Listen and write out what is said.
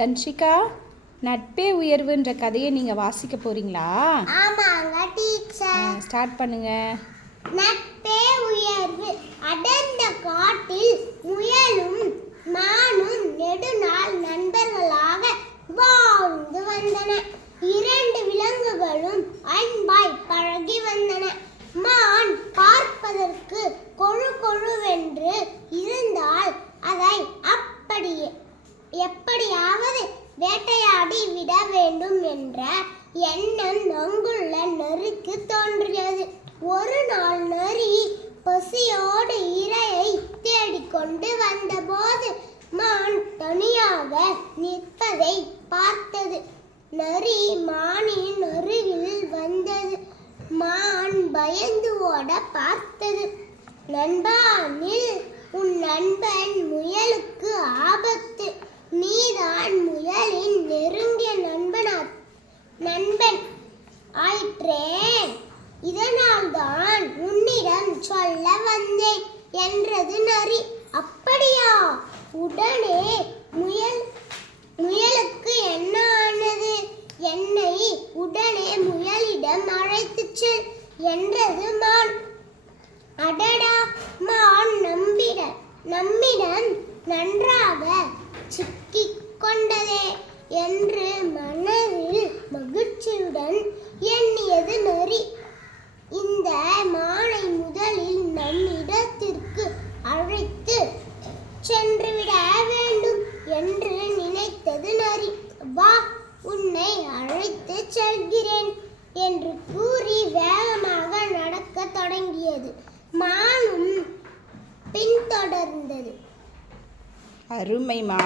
தன்ஷிகா, நட்பே உயர்வுன்ற கதையை நீங்க வாசிக்க போறீங்களா? ஆமாங்க டீச்சர். ஸ்டார்ட் பண்ணுங்க. நட்பே உயர்வு. அடர்ந்த காட்டில் முயலும் மானும் நெடுநாள் நண்பர்களாக வாழ்ந்து வந்தன. இரண்டு விலங்குகளும் அன்பாய் பழகி வந்தன. மான் பார்ப்பதற்கு கொழு கொழுவென்று இருந்தால் அதை எப்படியாவது வேட்டையாடி விட வேண்டும் என்ற எண்ணம் அங்குள்ள நரிக்கு தோன்றியது. ஒரு நாள் நரி பசியோடு இரையை தேடிக்கொண்டு வந்தபோது மான் தனியாக நிற்பதை பார்த்தது. நரி மானின் அருகில் வந்தது. மான் பயந்து ஓட பார்த்தது. நண்பா, உன் நண்பன் முயலுக்கு ஆபத்து. நீதான் முயலின் நெருங்கிய நண்பன் ஆயிற்றே. இதனால்தான் உன்னிடம் சொல்ல வந்தேன் என்றது நரி. அப்படியா? உடனே முயலுக்கு என்ன ஆனது? என்னை உடனே முயலிடம் அழைத்துச் செல் என்றது மான். அடடா, மான் நம்மிடம் நன்றாக சிக்கிக் கொண்டதே என்று மனதில் மகிழ்ச்சியுடன் எண்ணியது நரி. இந்த மானை முதலில் நம் இடத்திற்கு அழைத்து சென்றுவிட வேண்டும் என்று நினைத்தது நரி. வா, உன்னை அழைத்து செல்கிறேன் என்று கூறி வேகமாக நடக்க தொடங்கியது. மானும் பின்தொடர்ந்தது. அருமைமா.